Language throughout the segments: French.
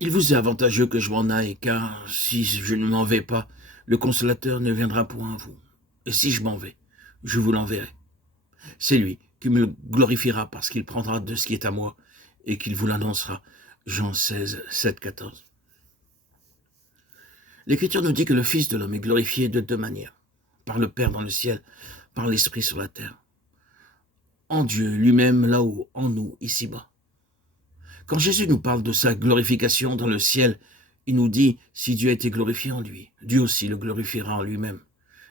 Il vous est avantageux que je m'en aille, car si je ne m'en vais pas, le consolateur ne viendra point à vous. Et si je m'en vais, je vous l'enverrai. C'est lui qui me glorifiera parce qu'il prendra de ce qui est à moi et qu'il vous l'annoncera. Jean 16, 7, 14. L'Écriture nous dit que le Fils de l'homme est glorifié de deux manières. Par le Père dans le ciel, par l'Esprit sur la terre. En Dieu lui-même là-haut, en nous, ici-bas. Quand Jésus nous parle de sa glorification dans le ciel, il nous dit, si Dieu a été glorifié en lui, Dieu aussi le glorifiera en lui-même.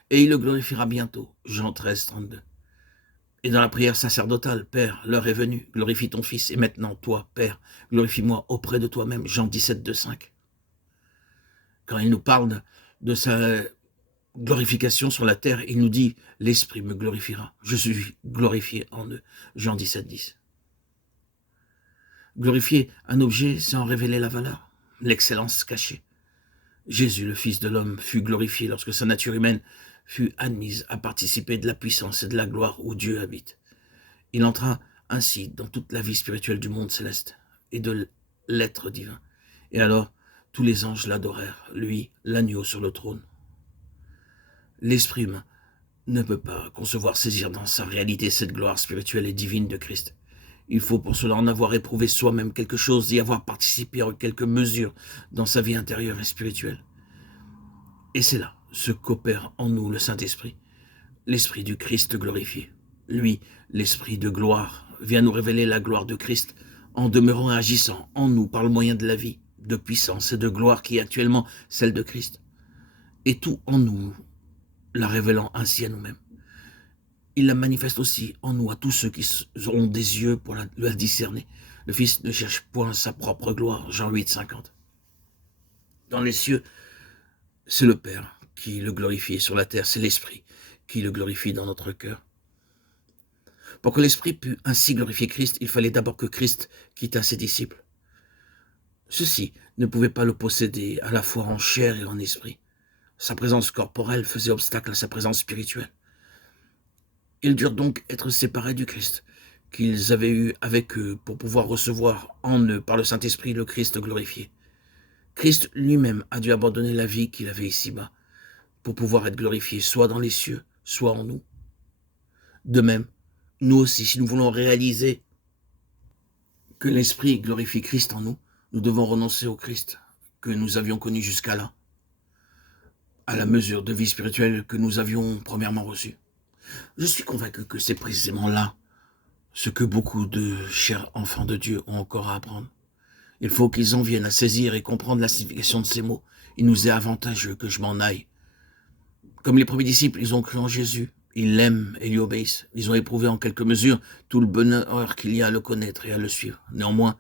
Et il le glorifiera bientôt. Jean 13, 32. Et dans la prière sacerdotale, Père, l'heure est venue, glorifie ton Fils. Et maintenant, toi, Père, glorifie-moi auprès de toi-même. Jean 17, 2, 5. Quand il nous parle de sa glorification sur la terre, il nous dit, l'Esprit me glorifiera. Je suis glorifié en eux. Jean 17, 10. Glorifier un objet, c'est en révéler la valeur, l'excellence cachée. Jésus, le Fils de l'homme, fut glorifié lorsque sa nature humaine fut admise à participer de la puissance et de la gloire où Dieu habite. Il entra ainsi dans toute la vie spirituelle du monde céleste et de l'être divin. Et alors, tous les anges l'adorèrent, lui, l'agneau sur le trône. L'esprit humain ne peut pas concevoir, saisir dans sa réalité cette gloire spirituelle et divine de Christ. Il faut pour cela en avoir éprouvé soi-même quelque chose, y avoir participé en quelque mesure dans sa vie intérieure et spirituelle. Et c'est là ce qu'opère en nous le Saint-Esprit, l'Esprit du Christ glorifié. Lui, l'Esprit de gloire, vient nous révéler la gloire de Christ en demeurant et agissant en nous par le moyen de la vie, de puissance et de gloire qui est actuellement celle de Christ. Et tout en nous, la révélant ainsi à nous-mêmes. Il la manifeste aussi en nous, à tous ceux qui auront des yeux pour la discerner. Le Fils ne cherche point sa propre gloire, Jean 8, 50. Dans les cieux, c'est le Père qui le glorifie, et sur la terre, c'est l'Esprit qui le glorifie dans notre cœur. Pour que l'Esprit pût ainsi glorifier Christ, il fallait d'abord que Christ quittât ses disciples. Ceux-ci ne pouvaient pas le posséder à la fois en chair et en esprit. Sa présence corporelle faisait obstacle à sa présence spirituelle. Ils durent donc être séparés du Christ qu'ils avaient eu avec eux pour pouvoir recevoir en eux, par le Saint-Esprit, le Christ glorifié. Christ lui-même a dû abandonner la vie qu'il avait ici-bas pour pouvoir être glorifié, soit dans les cieux, soit en nous. De même, nous aussi, si nous voulons réaliser que l'Esprit glorifie Christ en nous, nous devons renoncer au Christ que nous avions connu jusqu'à là, à la mesure de vie spirituelle que nous avions premièrement reçue. Je suis convaincu que c'est précisément là ce que beaucoup de chers enfants de Dieu ont encore à apprendre. Il faut qu'ils en viennent à saisir et comprendre la signification de ces mots. Il nous est avantageux que je m'en aille. Comme les premiers disciples, ils ont cru en Jésus. Ils l'aiment et lui obéissent. Ils ont éprouvé en quelque mesure tout le bonheur qu'il y a à le connaître et à le suivre. Néanmoins,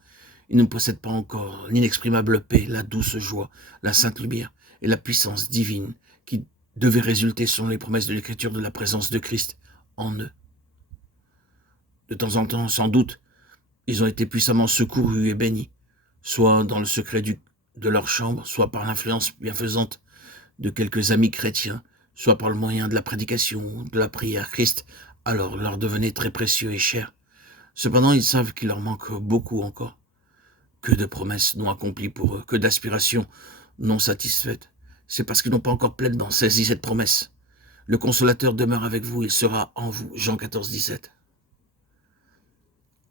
ils ne possèdent pas encore l'inexprimable paix, la douce joie, la sainte lumière et la puissance divine qui devait résulter selon les promesses de l'Écriture de la présence de Christ en eux. De temps en temps, sans doute, ils ont été puissamment secourus et bénis, soit dans le secret de leur chambre, soit par l'influence bienfaisante de quelques amis chrétiens, soit par le moyen de la prédication, de la prière. Christ alors leur devenait très précieux et cher. Cependant, ils savent qu'il leur manque beaucoup encore. Que de promesses non accomplies pour eux, que d'aspirations non satisfaites. C'est parce qu'ils n'ont pas encore pleinement saisi cette promesse. Le consolateur demeure avec vous, il sera en vous. Jean 14, 17.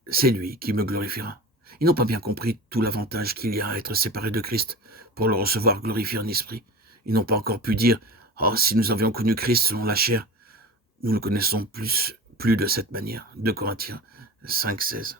C'est lui qui me glorifiera. Ils n'ont pas bien compris tout l'avantage qu'il y a à être séparés de Christ pour le recevoir glorifié en esprit. Ils n'ont pas encore pu dire « Oh, si nous avions connu Christ selon la chair, nous le connaissons plus de cette manière. » 2 Corinthiens 5, 16.